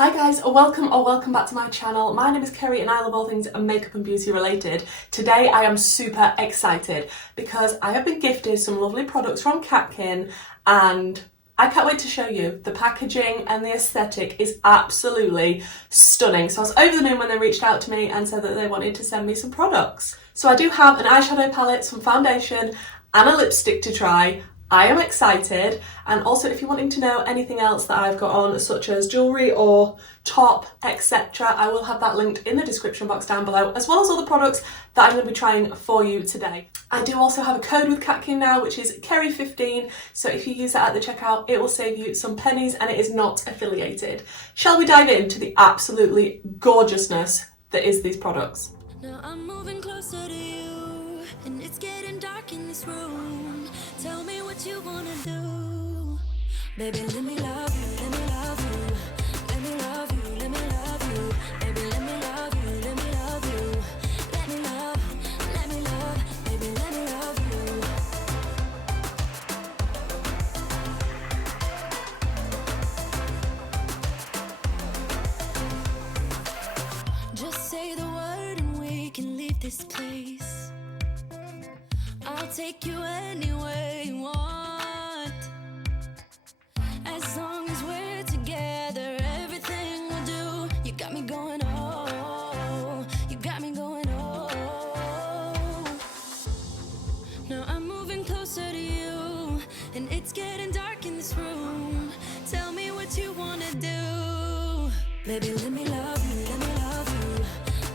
Hi guys, welcome back to my channel. My name is Kerry and I love all things makeup and beauty related. Today I am super excited because I have been gifted some lovely products from Catkin and I can't wait to show you. The packaging and the aesthetic is absolutely stunning. So I was over the moon when they reached out to me and said that they wanted to send me some products. So I do have an eyeshadow palette, some foundation and a lipstick to try. I am excited, and also if you're wanting to know anything else that I've got on, such as jewellery or top, etc., I will have that linked in the description box down below, as well as all the products that I'm going to be trying for you today. I do also have a code with Catkin now, which is Kerry15, so if you use that at the checkout, it will save you some pennies and it is not affiliated. Shall we dive into the absolutely gorgeousness that is these products? Now I'm moving closer to you, and it's getting dark in this room. Tell me what you wanna do. Baby, let me love you, let me love you. Let me love you, let me love you. Baby, let me love you, let me love you. Let me love, baby, let me love you. Just say the word and we can leave this place. I'll take you anywhere you want. As long as we're together, everything we'll do. You got me going, oh, you got me going, oh. Now I'm moving closer to you, and it's getting dark in this room. Tell me what you wanna do. Baby, let me love you, let me love you.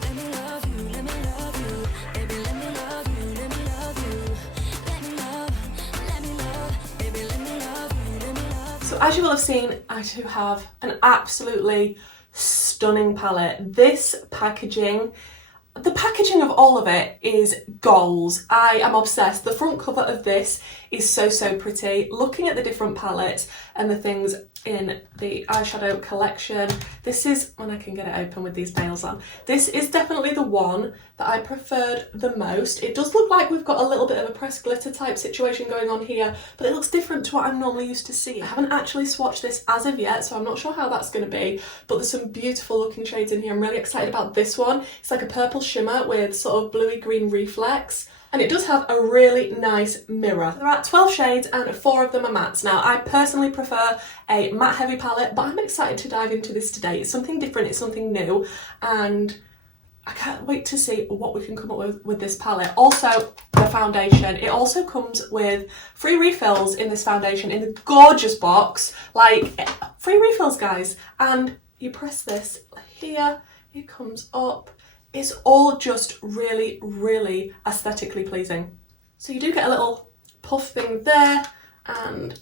Let me love you, let me love you. Baby, let me love you, let me love you. Let me love, baby, let me love you, let me love you. So as you will have seen, I do have an absolutely stunning palette. This packaging, the packaging of all of it is goals. I am obsessed. The front cover of this is so pretty. Looking at the different palettes and the things in the eyeshadow collection, this is, when I can get it open with these nails on, this is definitely the one that I preferred the most. It does look like we've got a little bit of a pressed glitter type situation going on here, but it looks different to what I'm normally used to seeing. I haven't actually swatched this as of yet, so I'm not sure how that's going to be, but there's some beautiful looking shades in here. I'm really excited about this one. It's like a purple shimmer with sort of bluey green reflex. And it does have a really nice mirror. There are 12 shades and 4 of them are mattes. Now, I personally prefer a matte heavy palette, but I'm excited to dive into this today. It's something different, it's something new, and I can't wait to see what we can come up with this palette. Also, the foundation. It also comes with free refills in this foundation in the gorgeous box. Like, free refills, guys. And you press this here, it comes up. It's all just really aesthetically pleasing. So you do get a little puff thing there, and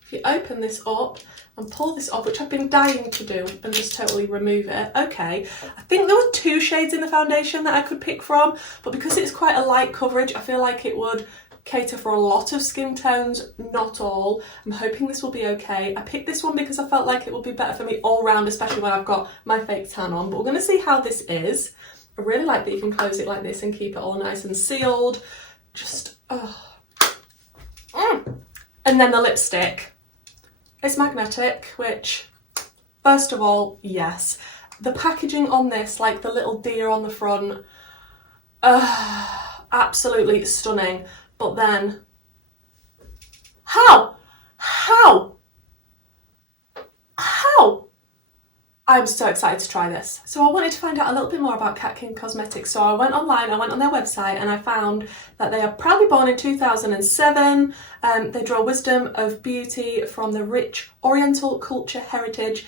if you open this up and pull this off, which I've been dying to do, and just totally remove it. Okay, I think there were 2 shades in the foundation that I could pick from, but because it's quite a light coverage, I feel like it would cater for a lot of skin tones, not all. I'm hoping this will be okay. I picked this one because I felt like it will be better for me all round, especially when I've got my fake tan on, but we're gonna see how this is. I really like that you can close it like this and keep it all nice and sealed. Just, oh. And then the lipstick. It's magnetic, which, first of all, yes. The packaging on this, like the little deer on the front, absolutely stunning. But then, how? I'm so excited to try this. So I wanted to find out a little bit more about Catkin Cosmetics. So I went online, I went on their website, and I found that they are proudly born in 2007. They draw wisdom of beauty from the rich Oriental culture heritage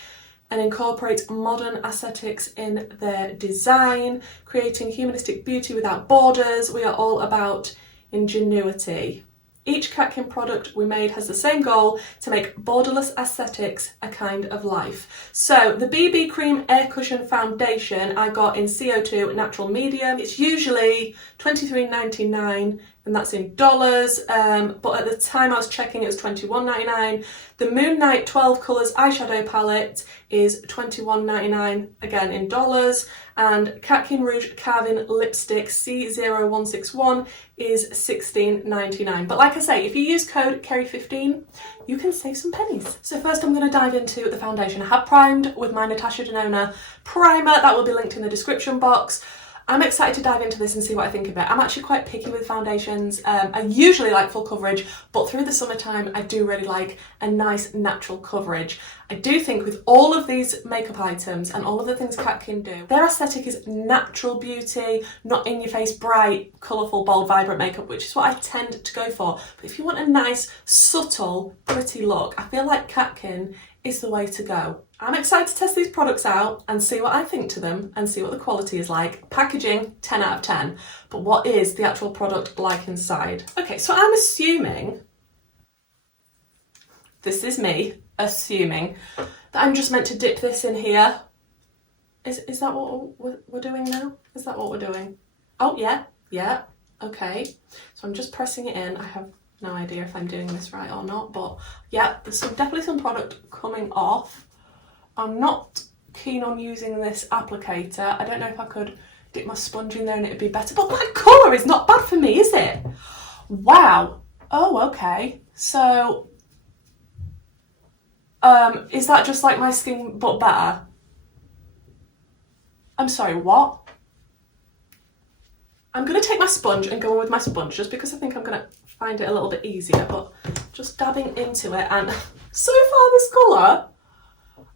and incorporate modern aesthetics in their design, creating humanistic beauty without borders. We are all about ingenuity. Each Catkin product we made has the same goal: to make borderless aesthetics a kind of life. So the BB Cream Air Cushion Foundation I got in CO2 Natural Medium. It's usually $23.99 in and that's in dollars, but at the time I was checking it was $21.99. The Moon Night 12 Colours Eyeshadow Palette is $21.99, again in dollars, and Catkin Rouge Carving Lipstick C0161 is $16.99. But like I say, if you use code KERRY15, you can save some pennies. So first I'm going to dive into the foundation. I have primed with my Natasha Denona primer, that will be linked in the description box. I'm excited to dive into this and see what I think of it. I'm actually quite picky with foundations. I usually like full coverage, but through the summertime, I do really like a nice natural coverage. I do think with all of these makeup items and all of the things Catkin do, their aesthetic is natural beauty, not in your face, bright, colourful, bold, vibrant makeup, which is what I tend to go for. But if you want a nice, subtle, pretty look, I feel like Catkin is the way to go. I'm excited to test these products out and see what I think to them and see what the quality is like. Packaging, 10 out of 10. But what is the actual product like inside? Okay, so I'm assuming, this is me assuming, that I'm just meant to dip this in here. Is that what we're doing now? Is that what we're doing? Oh, yeah, okay. So I'm just pressing it in. I have no idea if I'm doing this right or not, but yeah, there's definitely some product coming off. I'm not keen on using this applicator. I don't know if I could dip my sponge in there and it'd be better, but that colour is not bad for me, is it? Wow. Oh, okay. So, is that just like my skin but better? I'm sorry, what? I'm going to take my sponge and go on with my sponge just because I think I'm going to find it a little bit easier, but just dabbing into it, and so far this colour,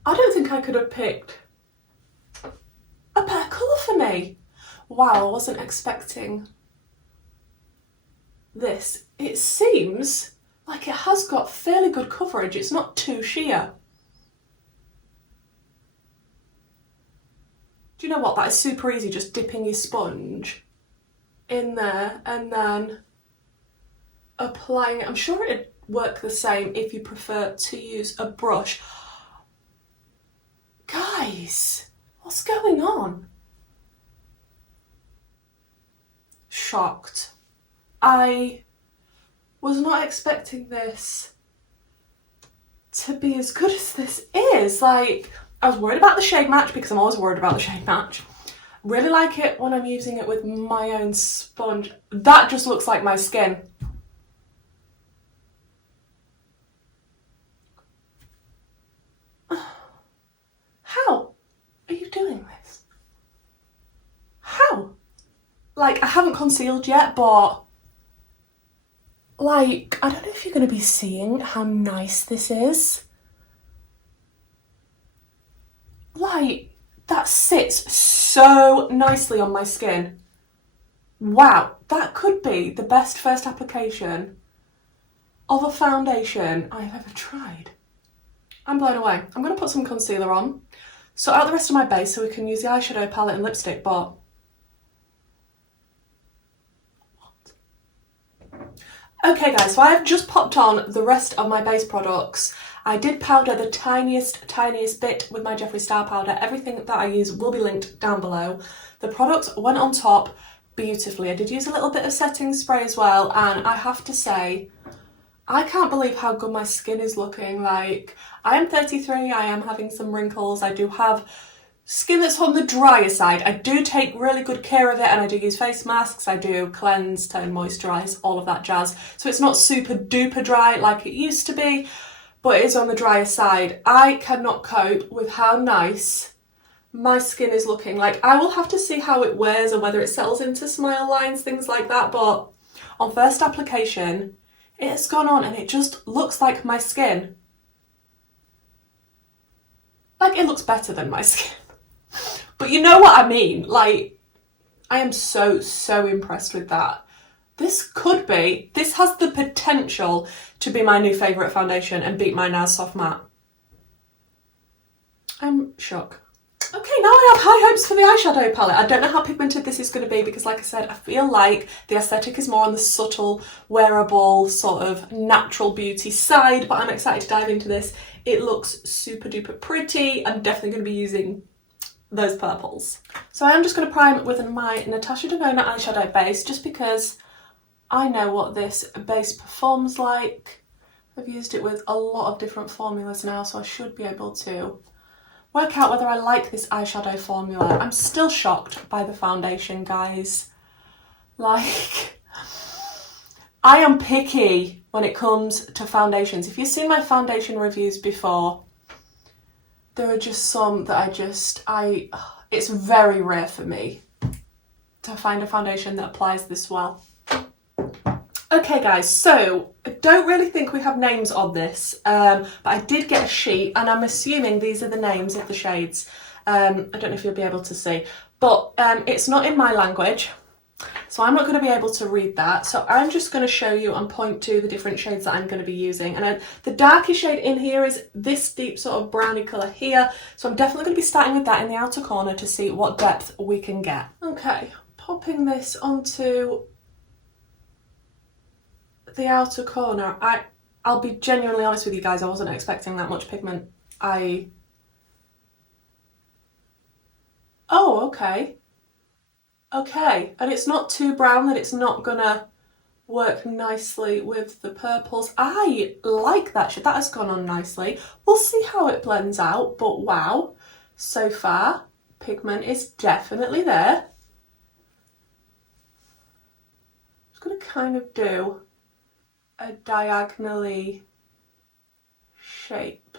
I don't think I could have picked a better colour for me. Wow, I wasn't expecting this. It seems like it has got fairly good coverage. It's not too sheer. Do you know what? That is super easy, just dipping your sponge in there and then applying it. I'm sure it'd work the same if you prefer to use a brush. Guys, what's going on? Shocked. I was not expecting this to be as good as this is. Like, I was worried about the shade match because I'm always worried about the shade match. Really like it when I'm using it with my own sponge. That just looks like my skin. How are you doing this? How? Like, I haven't concealed yet, but like, I don't know if you're going to be seeing how nice this is. Like, that sits so nicely on my skin. Wow, that could be the best first application of a foundation I've ever tried. I'm blown away. I'm going to put some concealer on, sort out the rest of my base so we can use the eyeshadow palette and lipstick, but what? Okay guys, so I've just popped on the rest of my base products. I did powder the tiniest bit with my Jeffree Star powder. Everything that I use will be linked down below. The products went on top beautifully. I did use a little bit of setting spray as well, and I have to say, I can't believe how good my skin is looking. Like, I am 33, I am having some wrinkles, I do have skin that's on the drier side. I do take really good care of it, and I do use face masks, I do cleanse, tone, moisturise, all of that jazz. So it's not super duper dry like it used to be, but it is on the drier side. I cannot cope with how nice my skin is looking. Like, I will have to see how it wears and whether it settles into smile lines, things like that, but on first application, it has gone on and it just looks like my skin. Like, it looks better than my skin. But you know what I mean? Like, I am so impressed with that. This has the potential to be my new favourite foundation and beat my NARS Soft Matte. I'm shook. Okay, now I have high hopes for the eyeshadow palette. I don't know how pigmented this is going to be because, like I said, I feel like the aesthetic is more on the subtle, wearable, sort of natural beauty side, but I'm excited to dive into this. It looks super duper pretty. I'm definitely going to be using those purples. So I am just going to prime with my Natasha Denona eyeshadow base just because I know what this base performs like. I've used it with a lot of different formulas now, so I should be able to work out whether I like this eyeshadow formula. I'm still shocked by the foundation, guys. Like, I am picky when it comes to foundations. If you've seen my foundation reviews before, there are just some that it's very rare for me to find a foundation that applies this well. Okay guys, so I don't really think we have names on this, but I did get a sheet and I'm assuming these are the names of the shades. I don't know if you'll be able to see, but it's not in my language, so I'm not going to be able to read that. So I'm just going to show you and point to the different shades that I'm going to be using. And then the darkest shade in here is this deep sort of browny colour here. So I'm definitely going to be starting with that in the outer corner to see what depth we can get. Okay, popping this onto the outer corner. I'll be genuinely honest with you guys, I wasn't expecting that much pigment. Oh, okay. Okay, and it's not too brown that it's not gonna work nicely with the purples. I like that shade, that has gone on nicely. We'll see how it blends out, but wow, so far, pigment is definitely there. I'm just gonna kind of do a diagonally shape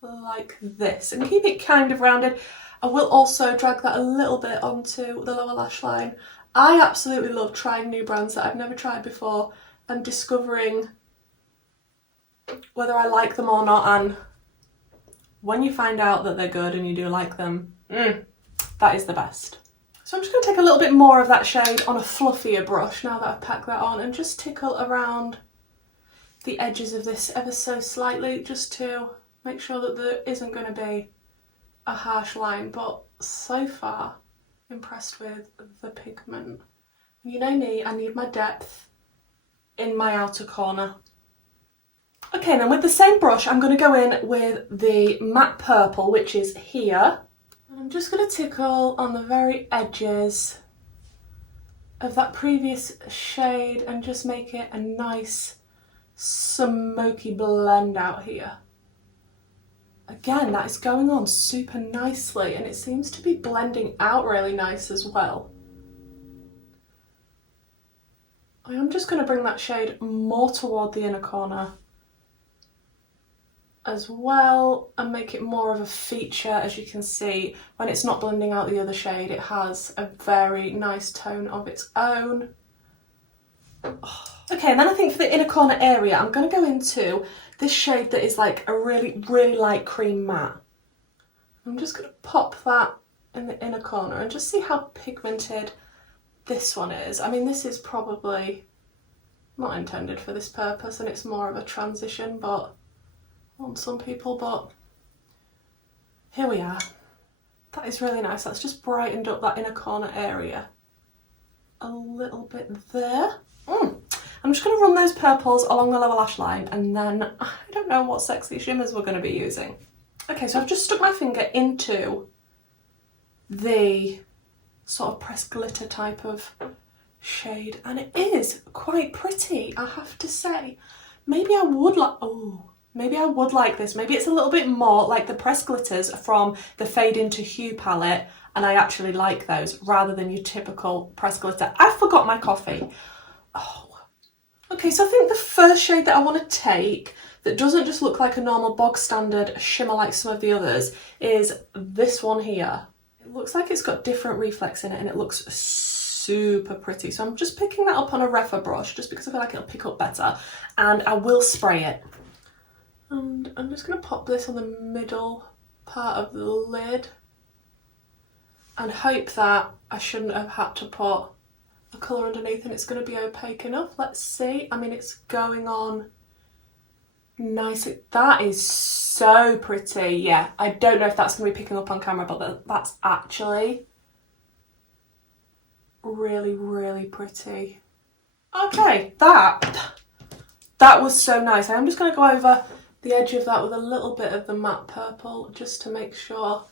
like this and keep it kind of rounded. I will also drag that a little bit onto the lower lash line. I absolutely love trying new brands that I've never tried before and discovering whether I like them or not, and when you find out that they're good and you do like them, that is the best. So I'm just going to take a little bit more of that shade on a fluffier brush now that I've packed that on and just tickle around the edges of this ever so slightly just to make sure that there isn't going to be a harsh line, but so far impressed with the pigment. You know me, I need my depth in my outer corner. Okay, then with the same brush I'm going to go in with the matte purple, which is here. I'm just going to tickle on the very edges of that previous shade and just make it a nice smoky blend out here. Again, that is going on super nicely and it seems to be blending out really nice as well. I am just going to bring that shade more toward the inner corner as well and make it more of a feature. As you can see, when it's not blending out the other shade, it has a very nice tone of its own. Okay, and then I think for the inner corner area, I'm going to go into this shade that is like a really, really light cream matte. I'm just going to pop that in the inner corner and just see how pigmented this one is. I mean, this is probably not intended for this purpose and it's more of a transition but on some people, but here we are. That is really nice. That's just brightened up that inner corner area a little bit there. I'm just going to run those purples along the lower lash line and then I don't know what sexy shimmers we're going to be using. Okay, so I've just stuck my finger into the sort of pressed glitter type of shade and it is quite pretty, I have to say. Maybe I would like this. Maybe it's a little bit more like the pressed glitters from the Fade Into Hue palette and I actually like those rather than your typical pressed glitter. I forgot my coffee. Oh. Okay, so I think the first shade that I want to take that doesn't just look like a normal bog standard shimmer like some of the others is this one here. It looks like it's got different reflex in it and it looks super pretty. So I'm just picking that up on a Refa brush just because I feel like it'll pick up better and I will spray it. And I'm just going to pop this on the middle part of the lid and hope that I shouldn't have had to put a colour underneath and it's going to be opaque enough. Let's see. I mean, it's going on nice. That is so pretty. Yeah, I don't know if that's going to be picking up on camera, but that's actually really, really pretty. Okay, that was so nice. I'm just going to go over the edge of that with a little bit of the matte purple just to make sure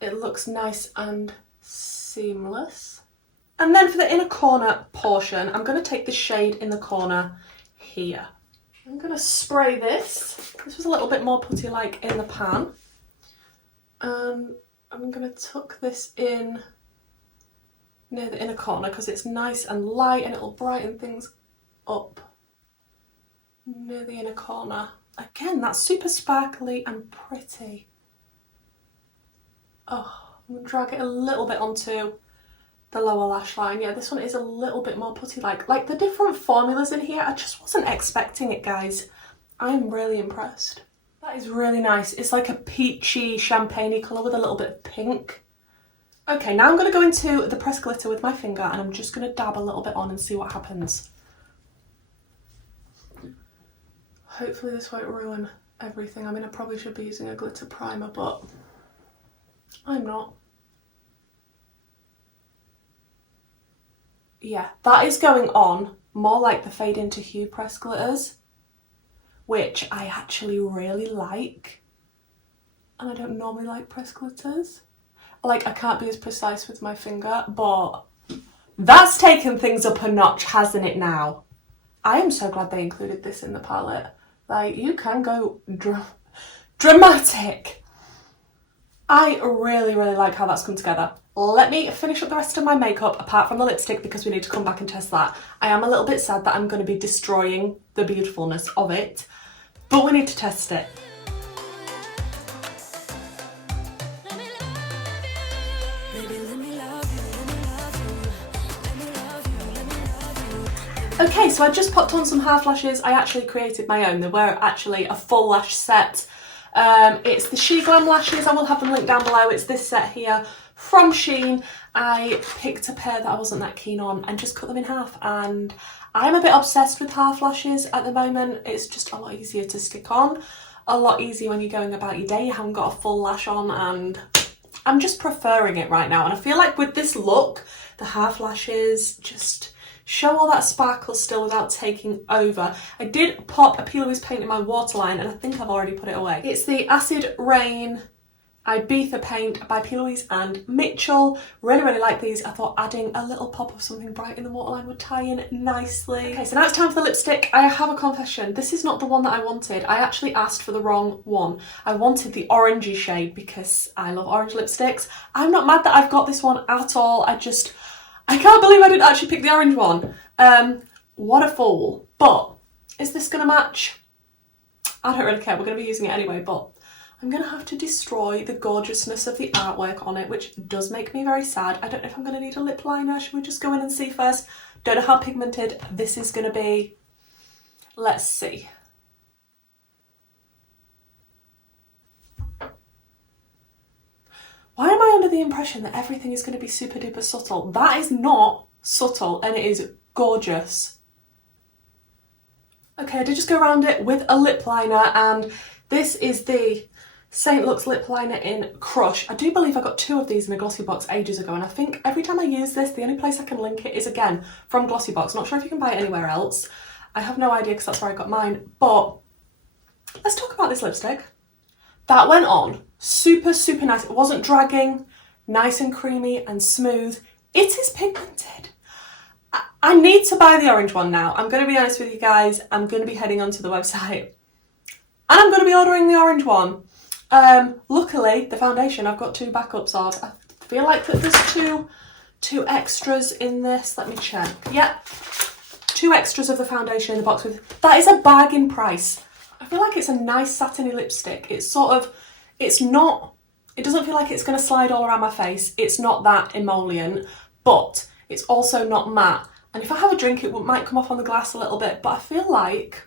it looks nice and seamless. And then for the inner corner portion, I'm going to take the shade in the corner here. I'm going to spray this. This was a little bit more putty-like in the pan. I'm going to tuck this in near the inner corner because it's nice and light and it'll brighten things up near the inner corner. Again, that's super sparkly and pretty. Oh, I'm going to drag it a little bit onto the lower lash line. Yeah, this one is a little bit more putty-like. Like the different formulas in here, I just wasn't expecting it, guys. I'm really impressed. That is really nice. It's like a peachy, champagne-y colour with a little bit of pink. Okay, now I'm going to go into the pressed glitter with my finger and I'm just going to dab a little bit on and see what happens. Hopefully this won't ruin everything. I mean, I probably should be using a glitter primer, but I'm not. Yeah, that is going on more like the Fade Into Hue pressed glitters, which I actually really like. And I don't normally like pressed glitters. Like, I can't be as precise with my finger, but that's taken things up a notch, hasn't it now? I am so glad they included this in the palette. Like, you can go dramatic. I really, really like how that's come together. Let me finish up the rest of my makeup, apart from the lipstick, because we need to come back and test that. I am a little bit sad that I'm going to be destroying the beautifulness of it, but we need to test it. Okay, so I just popped on some half lashes. I actually created my own. They were actually a full lash set. It's the SHEGLAM lashes. I will have them linked down below. It's this set here from Shein. I picked a pair that I wasn't that keen on and just cut them in half, and I'm a bit obsessed with half lashes at the moment. It's just a lot easier to stick on, a lot easier when you're going about your day, you haven't got a full lash on, and I'm just preferring it right now. And I feel like with this look, the half lashes just show all that sparkle still without taking over. I did pop a P. Louise paint in my waterline and I think I've already put it away. It's the Acid Rain Ibiza paint by P. Louise and Mitchell. Really, really like these. I thought adding a little pop of something bright in the waterline would tie in nicely. Okay, so now it's time for the lipstick. I have a confession. This is not the one that I wanted. I actually asked for the wrong one. I wanted the orangey shade because I love orange lipsticks. I'm not mad that I've got this one at all. I can't believe I didn't actually pick the orange one. What a fool. But is this going to match? I don't really care. We're going to be using it anyway, but I'm going to have to destroy the gorgeousness of the artwork on it, which does make me very sad. I don't know if I'm going to need a lip liner. Should we just go in and see first? Don't know how pigmented this is going to be. Let's see. Why am I under the impression that everything is going to be super duper subtle? That is not subtle and it is gorgeous. Okay, I did just go around it with a lip liner, and this is the St. Luxe lip liner in Crush. I do believe I got two of these in a Glossybox ages ago, and I think every time I use this, the only place I can link it is again from Glossybox. Not sure if you can buy it anywhere else. I have no idea because that's where I got mine, but let's talk about this lipstick. That went on super, super nice. It wasn't dragging, nice and creamy and smooth. It is pigmented. I need to buy the orange one now. I'm going to be honest with you guys. I'm going to be heading onto the website and I'm going to be ordering the orange one. Luckily, the foundation I've got two backups of. I feel like that there's two extras in this. Let me check. Yep, two extras of the foundation in the box with. That is a bargain price. I feel like it's a nice satiny lipstick. It's sort of, it doesn't feel like it's going to slide all around my face. It's not that emollient, but it's also not matte. And if I have a drink, it might come off on the glass a little bit, but I feel like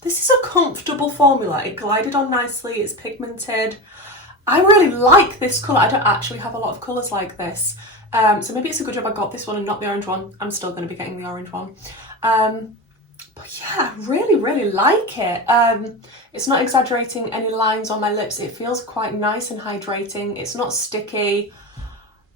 this is a comfortable formula. It glided on nicely, it's pigmented. I really like this colour. I don't actually have a lot of colours like this. So maybe it's a good job I got this one and not the orange one. I'm still going to be getting the orange one. But yeah, really, really like it. It's not exaggerating any lines on my lips. It feels quite nice and hydrating. It's not sticky.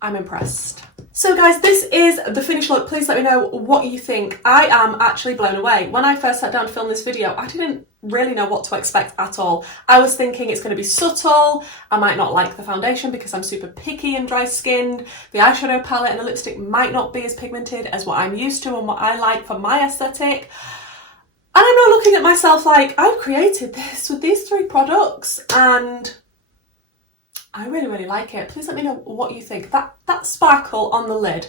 I'm impressed. So guys, this is the finished look. Please let me know what you think. I am actually blown away. When I first sat down to film this video, I didn't really know what to expect at all. I was thinking it's going to be subtle, I might not like the foundation because I'm super picky and dry skinned, the eyeshadow palette and the lipstick might not be as pigmented as what I'm used to and what I like for my aesthetic. And I'm now looking at myself like, I've created this with these 3 products and I really, really like it. Please let me know what you think. That sparkle on the lid,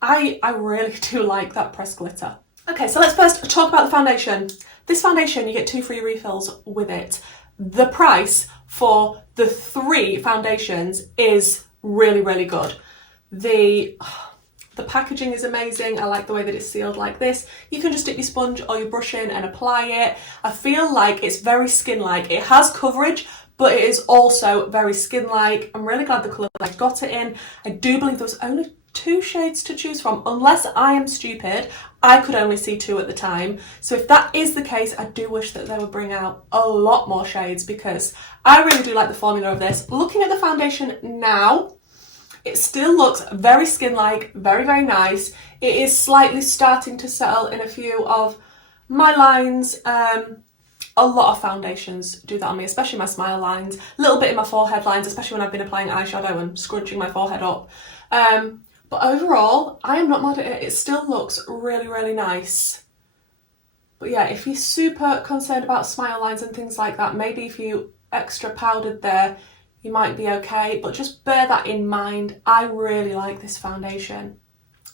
I really do like that pressed glitter. Okay, so let's first talk about the foundation. This foundation, you get 2 free refills with it. The price for the 3 foundations is really, really good. The packaging is amazing. I like the way that it's sealed like this. You can just dip your sponge or your brush in and apply it. I feel like it's very skin-like. It has coverage, but it is also very skin-like. I'm really glad the colour I got it in. I do believe there was only 2 shades to choose from. Unless I am stupid, I could only see 2 at the time. So if that is the case, I do wish that they would bring out a lot more shades because I really do like the formula of this. Looking at the foundation now, it still looks very skin-like, very, very nice. It is slightly starting to settle in a few of my lines. A lot of foundations do that on me, especially my smile lines, a little bit in my forehead lines, especially when I've been applying eyeshadow and scrunching my forehead up. But overall, I am not mad at it. It still looks really, really nice. But yeah, if you're super concerned about smile lines and things like that, maybe if you extra powdered there, you might be okay. But just bear that in mind. I really like this foundation.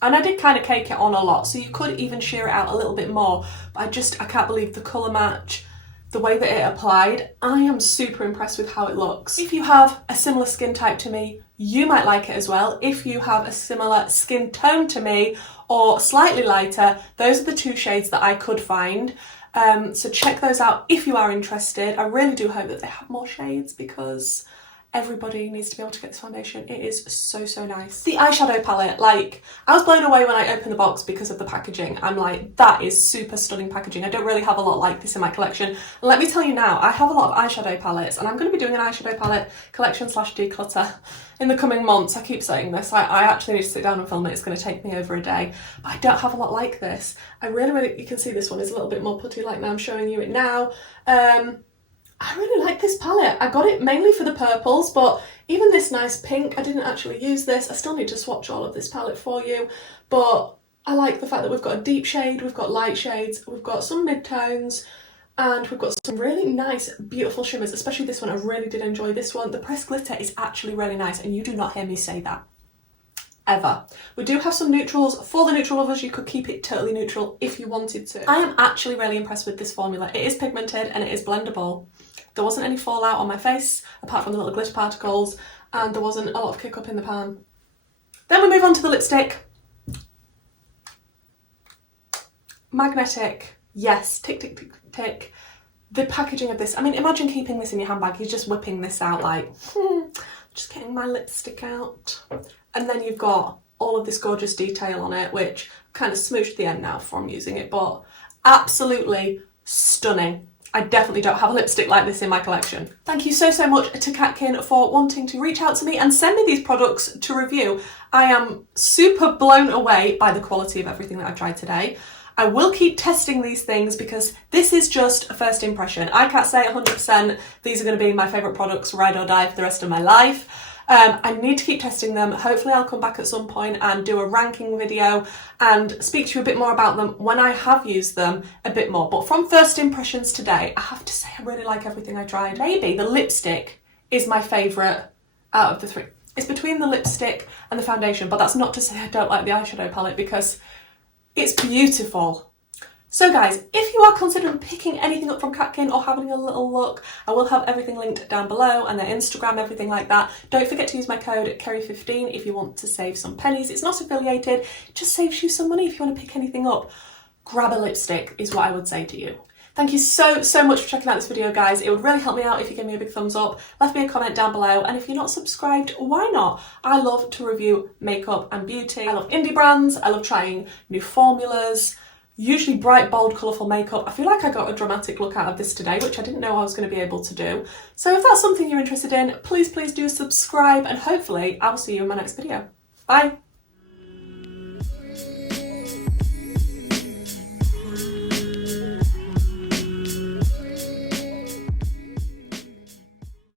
And I did kind of cake it on a lot, so you could even sheer it out a little bit more. But I can't believe the colour match, the way that it applied. I am super impressed with how it looks. If you have a similar skin type to me, you might like it as well. If you have a similar skin tone to me or slightly lighter, those are the 2 shades that I could find. So check those out if you are interested. I really do hope that they have more shades because everybody needs to be able to get this foundation. It is so, so nice. The eyeshadow palette, like, I was blown away when I opened the box because of the packaging. I'm like, that is super stunning packaging. I don't really have a lot like this in my collection. And let me tell you now, I have a lot of eyeshadow palettes and I'm going to be doing an eyeshadow palette collection / declutter in the coming months. I keep saying this. I actually need to sit down and film it. It's going to take me over a day. But I don't have a lot like this. I really, you can see this one is a little bit more putty like now I'm showing you it now. I really like this palette. I got it mainly for the purples, but even this nice pink, I didn't actually use this. I still need to swatch all of this palette for you, but I like the fact that we've got a deep shade, we've got light shades, we've got some mid-tones, and we've got some really nice, beautiful shimmers, especially this one. I really did enjoy this one. The pressed glitter is actually really nice, and you do not hear me say that ever. We do have some neutrals. For the neutral lovers, you could keep it totally neutral if you wanted to. I am actually really impressed with this formula. It is pigmented and it is blendable. There wasn't any fallout on my face, apart from the little glitter particles, and there wasn't a lot of kick up in the pan. Then we move on to the lipstick. Magnetic, yes, tick, tick, tick, tick. The packaging of this, I mean, imagine keeping this in your handbag. You're just whipping this out like, just getting my lipstick out. And then you've got all of this gorgeous detail on it, which kind of smooshed the end now from using it, but absolutely stunning. I definitely don't have a lipstick like this in my collection. Thank you so, so much to Catkin for wanting to reach out to me and send me these products to review. I am super blown away by the quality of everything that I've tried today. I will keep testing these things because this is just a first impression. I can't say 100% these are going to be my favourite products, ride or die, for the rest of my life. I need to keep testing them. Hopefully I'll come back at some point and do a ranking video and speak to you a bit more about them when I have used them a bit more. But from first impressions today, I have to say I really like everything I tried. Maybe the lipstick is my favourite out of the 3. It's between the lipstick and the foundation, but that's not to say I don't like the eyeshadow palette because it's beautiful. So guys, if you are considering picking anything up from Catkin or having a little look, I will have everything linked down below and their Instagram, everything like that. Don't forget to use my code KERRY15 if you want to save some pennies. It's not affiliated, it just saves you some money if you want to pick anything up. Grab a lipstick is what I would say to you. Thank you so, so much for checking out this video, guys. It would really help me out if you gave me a big thumbs up, left me a comment down below, and if you're not subscribed, why not? I love to review makeup and beauty. I love indie brands, I love trying new formulas, usually bright, bold, colourful makeup. I feel like I got a dramatic look out of this today, which I didn't know I was going to be able to do. So if that's something you're interested in, please, please do subscribe, and hopefully I will see you in my next video. Bye!